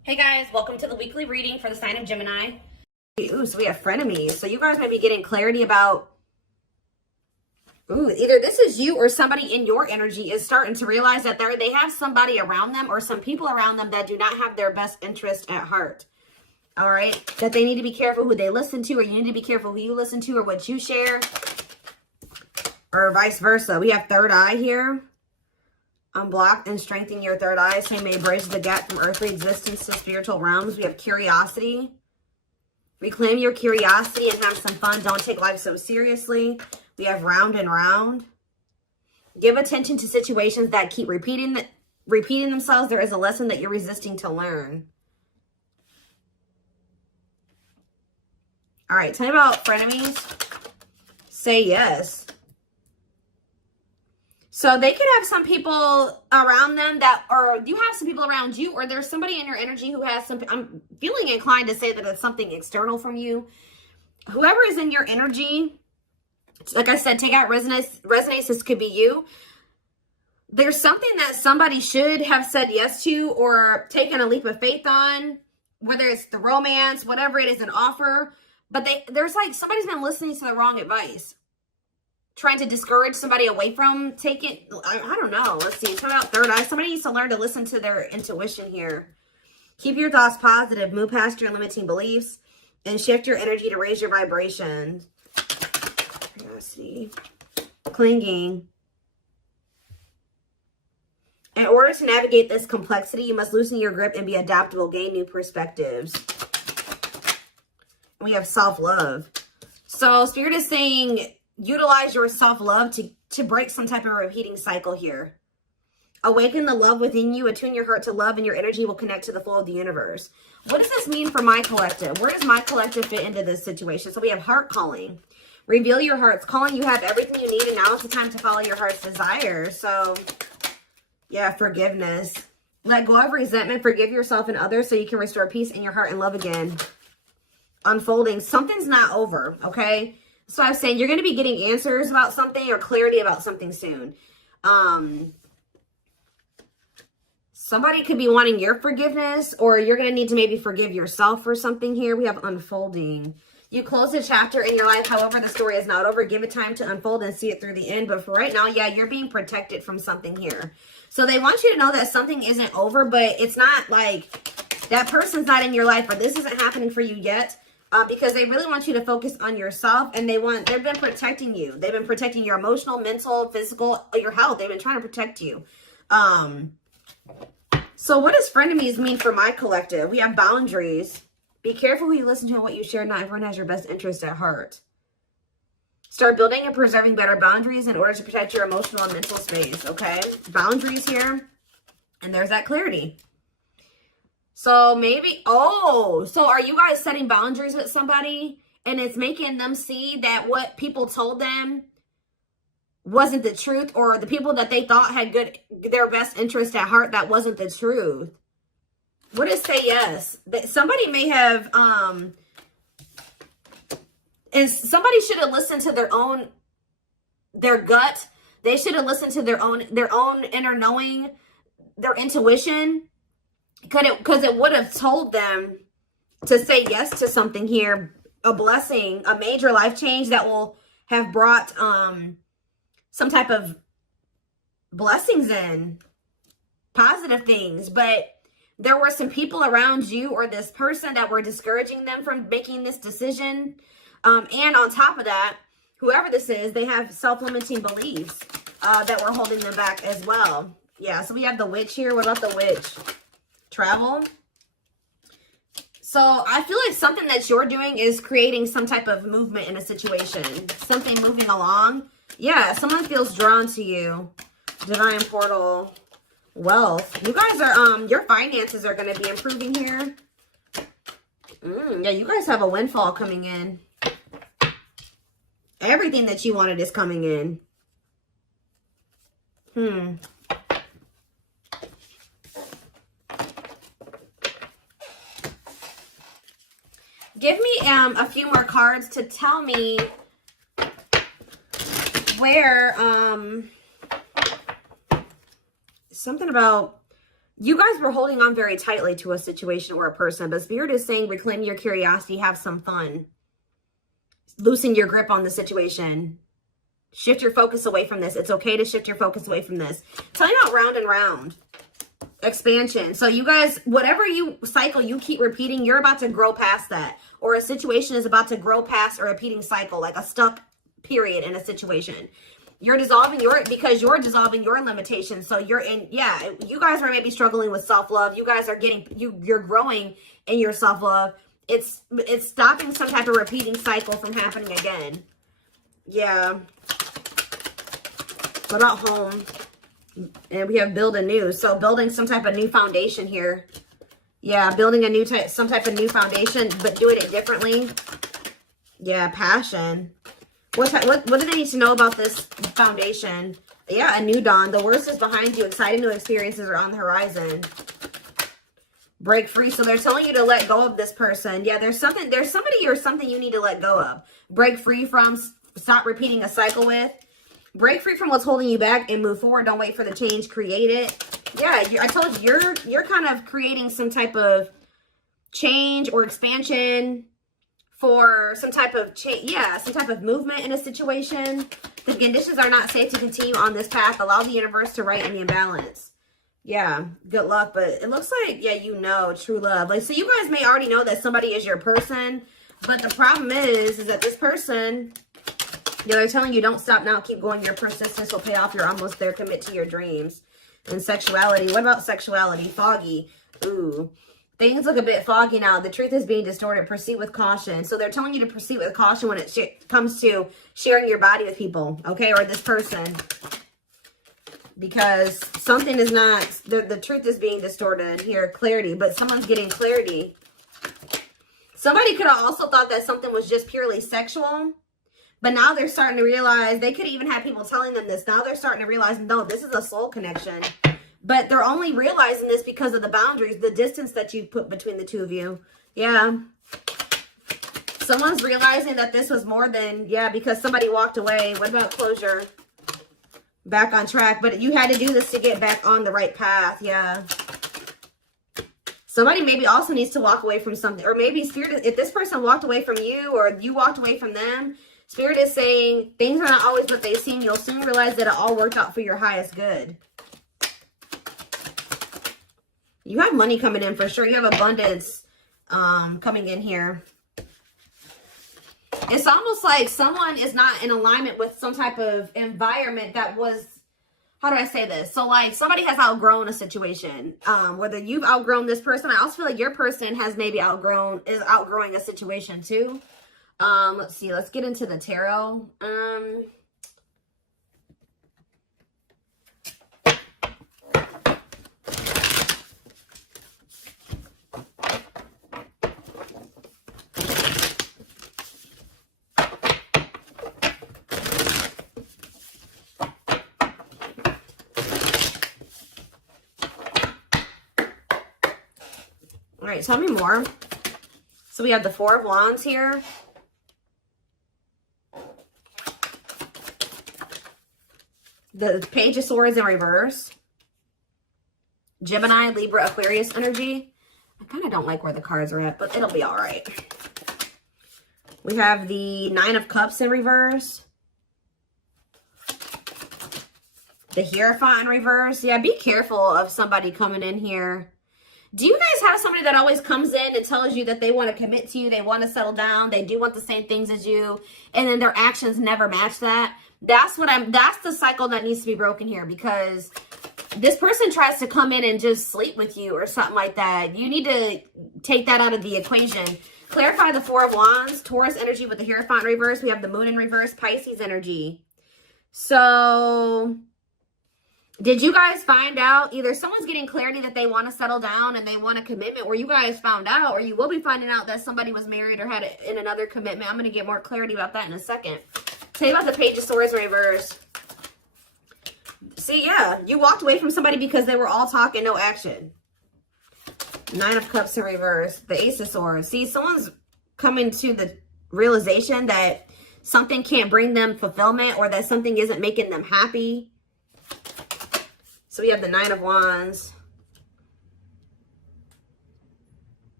Hey guys, welcome to the weekly reading for the sign of Gemini. Ooh, so we have frenemies. So you guys may be getting clarity about, either this is you or somebody in your energy is starting to realize that they have somebody around them or some people around them that do not have their best interest at heart. All right? That they need to be careful who they listen to, or you need to be careful who you listen to or what you share, or vice versa. We have third eye here. Unblock and strengthen your third eye, so you may bridge the gap from earthly existence to spiritual realms. We have curiosity. Reclaim your curiosity and have some fun. Don't take life so seriously. We have round and round. Give attention to situations that keep repeating themselves. There is a lesson that you're resisting to learn. All right, tell me about frenemies. Say yes. So they could have some people around them that, or you have some people around you, or there's somebody in your energy who has some, I'm feeling inclined to say that it's something external from you. Whoever is in your energy, like I said, take out resonance. This could be you. There's something that somebody should have said yes to or taken a leap of faith on, whether it's the romance, whatever it is, an offer. But there's like somebody's been listening to the wrong advice. Trying to discourage somebody away from taking, I don't know. Let's see. Talk about third eye. Somebody needs to learn to listen to their intuition here. Keep your thoughts positive. Move past your limiting beliefs. And shift your energy to raise your vibration. Curiosity. Clinging. In order to navigate this complexity, you must loosen your grip and be adaptable. Gain new perspectives. We have self-love. So Spirit is saying, utilize your self-love to break some type of repeating cycle here. Awaken the love within you. Attune your heart to love, and your energy will connect to the flow of the universe. What does this mean for my collective? Where does my collective fit into this situation? So we have heart calling. Reveal your heart's calling. You have everything you need, and now is the time to follow your heart's desire. So, yeah, forgiveness. Let go of resentment. Forgive yourself and others so you can restore peace in your heart and love again. Unfolding. Something's not over, okay? So I was saying you're going to be getting answers about something or clarity about something soon. Somebody could be wanting your forgiveness, or you're going to need to maybe forgive yourself for something here. We have unfolding. You close a chapter in your life. However, the story is not over. Give it time to unfold and see it through the end. But for right now, yeah, you're being protected from something here. So they want you to know that something isn't over, but it's not like that person's not in your life, or this isn't happening for you yet. Because they really want you to focus on yourself, and they've been protecting you. They've been protecting your emotional, mental, physical, your health. They've been trying to protect you. So what does frenemies mean for my collective? We have boundaries. Be careful who you listen to and what you share. Not everyone has your best interest at heart. Start building and preserving better boundaries in order to protect your emotional and mental space, okay? Boundaries here. And there's that clarity. So maybe, so are you guys setting boundaries with somebody and it's making them see that what people told them wasn't the truth, or the people that they thought had their best interest at heart, that wasn't the truth? What is say yes? That somebody may have, somebody should have listened to their gut. They should have listened to their own inner knowing, their intuition. Because it would have told them to say yes to something here, a blessing, a major life change that will have brought some type of blessings in, positive things. But there were some people around you or this person that were discouraging them from making this decision. And on top of that, whoever this is, they have self-limiting beliefs that were holding them back as well. Yeah, so we have the witch here. What about the witch? Travel. So I feel like something that you're doing is creating some type of movement in a situation. Something moving along. Yeah, someone feels drawn to you. Divine portal. Wealth. You guys are, your finances are going to be improving here. Yeah, you guys have a windfall coming in. Everything that you wanted is coming in. Give me a few more cards to tell me where something about you guys were holding on very tightly to a situation or a person, but Spirit is saying reclaim your curiosity, have some fun. Loosen your grip on the situation. Shift your focus away from this. It's okay to shift your focus away from this. Telling out round and round. Expansion. So you guys, whatever you cycle you keep repeating, you're about to grow past that. Or a situation is about to grow past a repeating cycle, like a stuck period in a situation. You're dissolving because you're dissolving your limitations. So you're in, yeah, you guys are maybe struggling with self-love. You guys are you're growing in your self-love. It's stopping some type of repeating cycle from happening again. Yeah. What about home? And we have build anew. So building some type of new foundation here. Yeah, building some type of new foundation, but doing it differently. Yeah, passion. What do they need to know about this foundation? Yeah, a new dawn. The worst is behind you. Exciting new experiences are on the horizon. Break free. So they're telling you to let go of this person. Yeah, there's somebody or something you need to let go of. Break free from, stop repeating a cycle with. Break free from what's holding you back and move forward. Don't wait for the change. Create it. Yeah, I told you, you're kind of creating some type of change or expansion for some type of change. Yeah, some type of movement in a situation. The conditions are not safe to continue on this path. Allow the universe to right in the imbalance. Yeah, good luck. But it looks like, yeah, you know, true love. Like, so you guys may already know that somebody is your person. But the problem is that this person, yeah, they're telling you don't stop now. Keep going. Your persistence will pay off. You're almost there. Commit to your dreams. And sexuality. What about sexuality? Foggy. Ooh. Things look a bit foggy now. The truth is being distorted. Proceed with caution. So they're telling you to proceed with caution when it comes to sharing your body with people. Okay? Or this person. Because something is not... The truth is being distorted here. Clarity. But someone's getting clarity. Somebody could have also thought that something was just purely sexual. But now they're starting to realize, they could even have people telling them this. Now they're starting to realize, no, this is a soul connection. But they're only realizing this because of the boundaries, the distance that you put between the two of you. Yeah. Someone's realizing that this was more than, yeah, because somebody walked away. What about closure? Back on track. But you had to do this to get back on the right path. Yeah. Somebody maybe also needs to walk away from something. Or maybe Spirit, if this person walked away from you or you walked away from them, Spirit is saying things are not always what they seem. You'll soon realize that it all worked out for your highest good. You have money coming in for sure. You have abundance coming in here. It's almost like someone is not in alignment with some type of environment that was, how do I say this? So like somebody has outgrown a situation. Whether you've outgrown this person, I also feel like your person has maybe is outgrowing a situation too. Let's see. Let's get into the tarot. All right, tell me more. So we have the Four of Wands here. The Page of Swords in reverse. Gemini, Libra, Aquarius energy. I kind of don't like where the cards are at, but it'll be all right. We have the Nine of Cups in reverse. The Hierophant in reverse. Yeah, be careful of somebody coming in here. Do you guys have somebody that always comes in and tells you that they want to commit to you, they want to settle down, they do want the same things as you, and then their actions never match that? That's the cycle that needs to be broken here, because this person tries to come in and just sleep with you or something like that. You need to take that out of the equation. Clarify the Four of Wands, Taurus energy with the Hierophant in reverse. We have the Moon in reverse, Pisces energy. So did you guys find out, either someone's getting clarity that they want to settle down and they want a commitment, or you guys found out, or you will be finding out that somebody was married or had in another commitment. I'm going to get more clarity about that in a second. Tell you about the Page of Swords in reverse. See, yeah, you walked away from somebody because they were all talk and no action. Nine of Cups in reverse. The Ace of Swords. See, someone's coming to the realization that something can't bring them fulfillment, or that something isn't making them happy. So we have the Nine of Wands.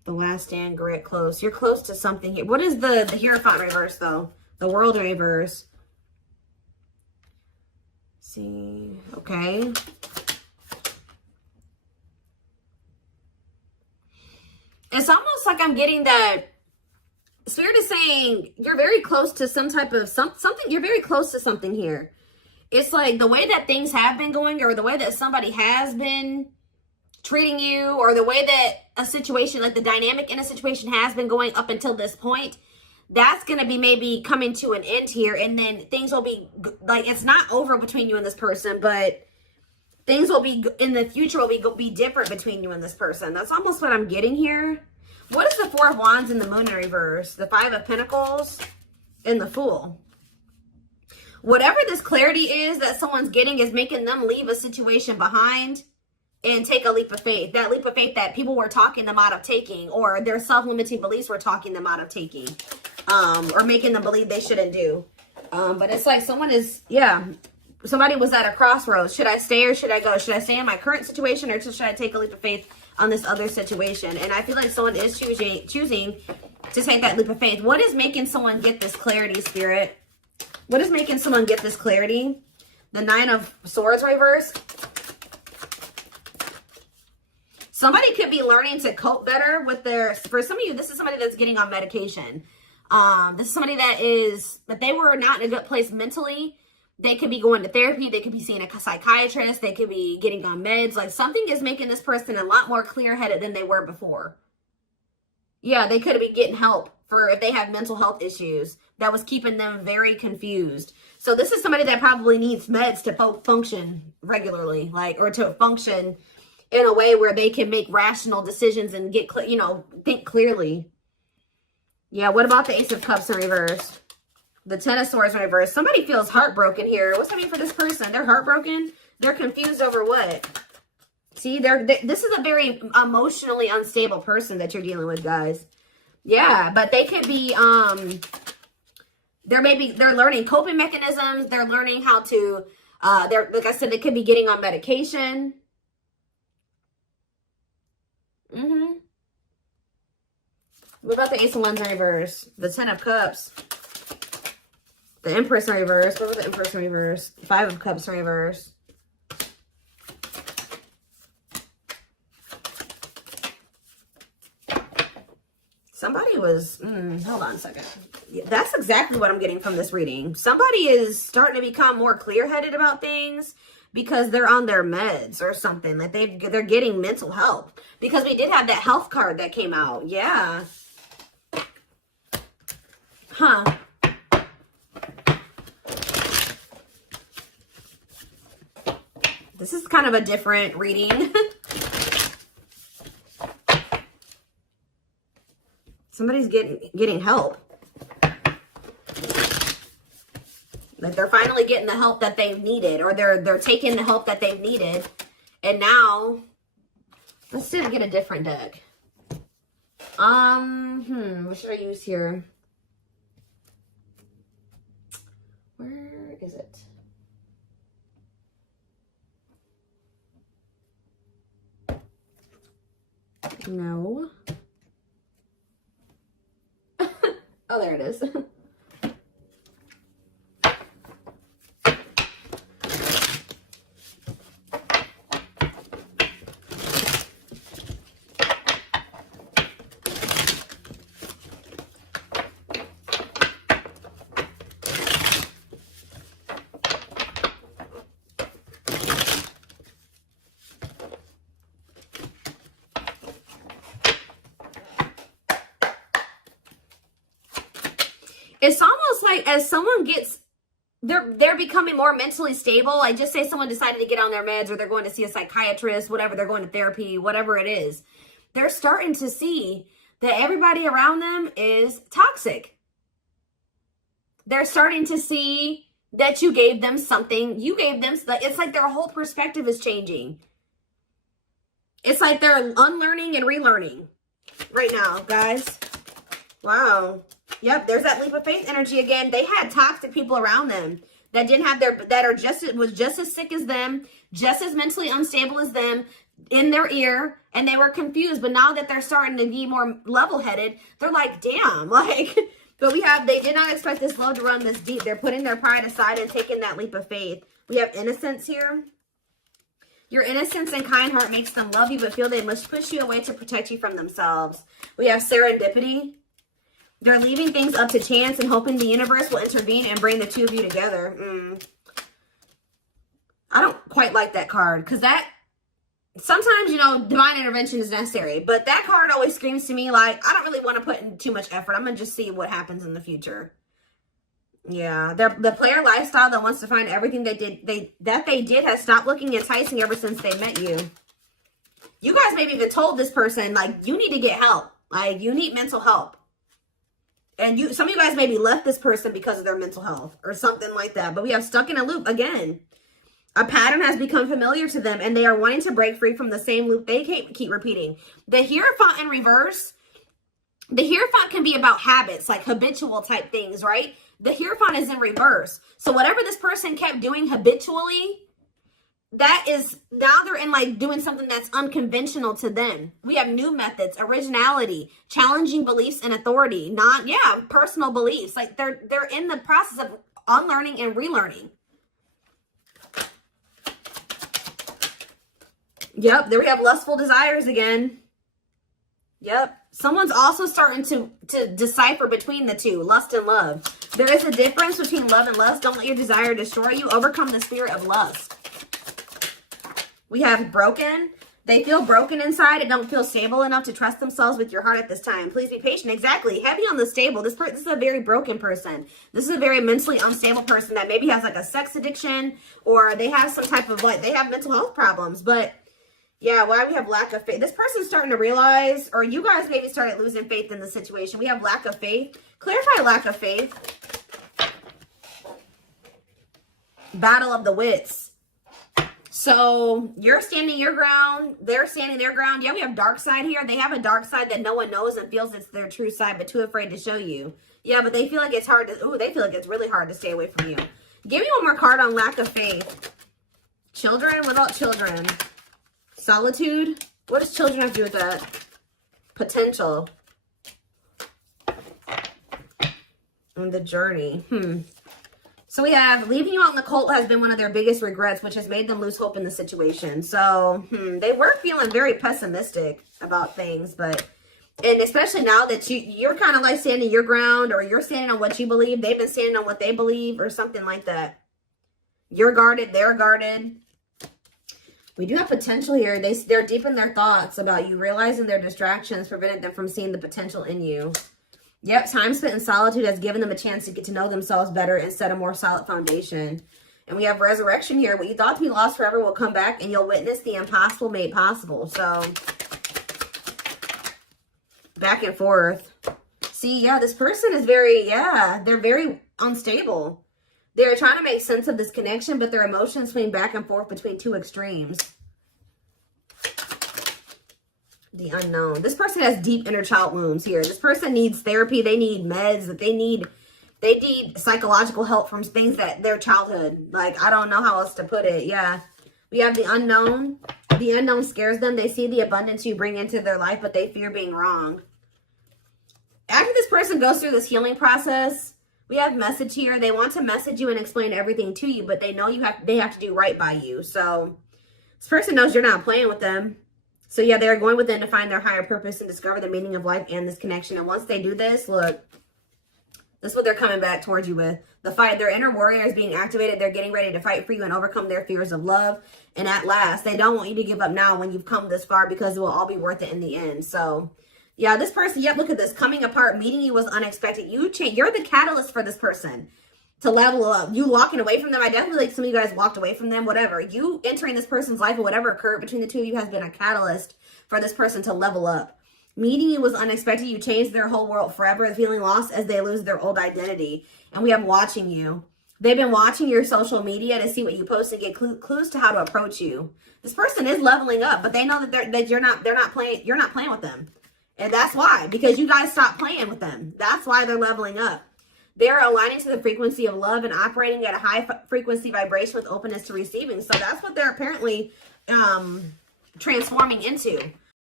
The Last Stand, grit, close. You're close to something here. What is the Hierophant reverse, though? The World reverse. See, okay. It's almost like I'm getting that Spirit is saying you're very close to some type of something. You're very close to something here. It's like the way that things have been going, or the way that somebody has been treating you, or the way that a situation, like the dynamic in a situation has been going up until this point, that's going to be maybe coming to an end here. And then things will be like, it's not over between you and this person, but things will be in the future will be different between you and this person. That's almost what I'm getting here. What is the Four of Wands and the Moon in reverse? The Five of Pentacles and the Fool. Whatever this clarity is that someone's getting is making them leave a situation behind and take a leap of faith. That leap of faith that people were talking them out of taking, or their self-limiting beliefs were talking them out of taking, or making them believe they shouldn't do. But it's like someone is, yeah, somebody was at a crossroads. Should I stay or should I go? Should I stay in my current situation, or should I take a leap of faith on this other situation? And I feel like someone is choosing to take that leap of faith. What is making someone get this clarity, Spirit? What is making someone get this clarity? The Nine of Swords reverse. Somebody could be learning to cope better with their, for some of you, this is somebody that's getting on medication. This is somebody that they were not in a good place mentally. They could be going to therapy. They could be seeing a psychiatrist. They could be getting on meds. Like something is making this person a lot more clear-headed than they were before. Yeah, they could be getting help for if they have mental health issues that was keeping them very confused. So this is somebody that probably needs meds to function regularly, like, or to function in a way where they can make rational decisions and get, think clearly. Yeah, what about the Ace of Cups in reverse? The Ten of Swords in reverse. Somebody feels heartbroken here. What's happening for this person? They're heartbroken. They're confused over what? See, this is a very emotionally unstable person that you're dealing with, guys. Yeah, but they could be, they're learning coping mechanisms. They're learning how to, like I said, they could be getting on medication. What about the Ace of Wands in reverse? The Ten of Cups. The Empress in reverse. What was the Empress in reverse? Five of Cups in reverse. Somebody was, hold on a second. That's exactly what I'm getting from this reading. Somebody is starting to become more clear-headed about things because they're on their meds or something. Like they're getting mental help. Because we did have that health card that came out. Yeah. Huh. This is kind of a different reading. Somebody's getting help. Like they're finally getting the help that they've needed, or they're taking the help that they've needed. And now, let's see if I get a different deck. What should I use here? Where is it? No. Oh, there it is. It's almost like as someone gets, they're becoming more mentally stable. Like just say someone decided to get on their meds, or they're going to see a psychiatrist, whatever, they're going to therapy, whatever it is. They're starting to see that everybody around them is toxic. They're starting to see that you gave them something. You gave them, it's like their whole perspective is changing. It's like they're unlearning and relearning right now, guys. Wow. Yep, there's that leap of faith energy again. They had toxic people around them. that didn't have their, that are was just as sick as them, just as mentally unstable as them, in their ear, and they were confused. But now that they're starting to be more level-headed, they're like, damn, like, but they did not expect this love to run this deep. They're putting their pride aside and taking that leap of faith. We have innocence here. Your innocence and kind heart makes them love you, but feel they must push you away to protect you from themselves. We have serendipity. They're leaving things up to chance and hoping the universe will intervene and bring the two of you together. I don't quite like that card, because that, sometimes, you know, divine intervention is necessary, but that card always screams to me like, I don't really want to put in too much effort. I'm going to just see what happens in the future. Yeah, the player lifestyle that wants to find everything they did has stopped looking enticing ever since they met you. You guys maybe even told this person, like, you need to get help. Like, you need mental help. And some of you guys maybe left this person because of their mental health or something like that. But we have stuck in a loop again. A pattern has become familiar to them, and they are wanting to break free from the same loop they keep repeating. The Hierophant in reverse, the Hierophant can be about habits, like habitual type things, right? The Hierophant is in reverse. So whatever this person kept doing habitually, that is, now they're in like doing something that's unconventional to them. We have new methods, originality, challenging beliefs and authority, personal beliefs. Like they're in the process of unlearning and relearning. Yep, there we have lustful desires again. Yep. Someone's also starting to decipher between the two, lust and love. There is a difference between love and lust. Don't let your desire destroy you. Overcome the spirit of lust. We have broken. They feel broken inside and don't feel stable enough to trust themselves with your heart at this time. Please be patient. Exactly. Heavy on the stable. This is a very broken person. This is a very mentally unstable person that maybe has like a sex addiction, or they have some type of like, they have mental health problems. But yeah, why we have lack of faith. This person's starting to realize, or you guys maybe started losing faith in the situation. We have lack of faith. Clarify lack of faith. Battle of the wits. So you're standing your ground. They're standing their ground. Yeah, we have dark side here. They have a dark side that no one knows and feels it's their true side, but too afraid to show you. Yeah, but they feel like it's hard to, they feel like it's really hard to stay away from you. Give me one more card on lack of faith. Children without children. Solitude. What does children have to do with that? Potential. And the journey. So we have leaving you out in the cold has been one of their biggest regrets, which has made them lose hope in the situation. So they were feeling very pessimistic about things, but, and especially now that you're kind of like standing your ground, or you're standing on what you believe. They've been standing on what they believe, or something like that. You're guarded. They're guarded. We do have potential here. They're deep in their thoughts about you, realizing their distractions prevented them from seeing the potential in you. Yep, time spent in solitude has given them a chance to get to know themselves better and set a more solid foundation. And we have resurrection here. What you thought to be lost forever will come back, and you'll witness the impossible made possible. So, back and forth. See, yeah, this person is very, they're very unstable. They're trying to make sense of this connection, but their emotions swing back and forth between two extremes. The unknown. This person has deep inner child wounds here. This person needs therapy. They need meds. They need psychological help from things that their childhood. Like, I don't know how else to put it. Yeah. We have the unknown. The unknown scares them. They see the abundance you bring into their life, but they fear being wrong. After this person goes through this healing process, we have message here. They want to message you and explain everything to you, but they know they have to do right by you. So this person knows you're not playing with them. So yeah, they're going within to find their higher purpose and discover the meaning of life and this connection. And once they do this, look, this is what they're coming back towards you with. The fight. Their inner warrior is being activated. They're getting ready to fight for you and overcome their fears of love. And at last, they don't want you to give up now when you've come this far, because it will all be worth it in the end. So yeah, this person, yep, look at this. Coming apart, meeting you was unexpected. You're the catalyst for this person to level up. You walking away from them. I definitely like some of you guys walked away from them, whatever. You entering this person's life or whatever occurred between the two of you has been a catalyst for this person to level up. Meeting you was unexpected. You changed their whole world forever, feeling lost as they lose their old identity. And we have watching you. They've been watching your social media to see what you post and get clues to how to approach you. This person is leveling up, but they know that you're not playing with them. And that's why, because you guys stopped playing with them. That's why they're leveling up. They're aligning to the frequency of love and operating at a high frequency vibration with openness to receiving. So that's what they're apparently transforming into.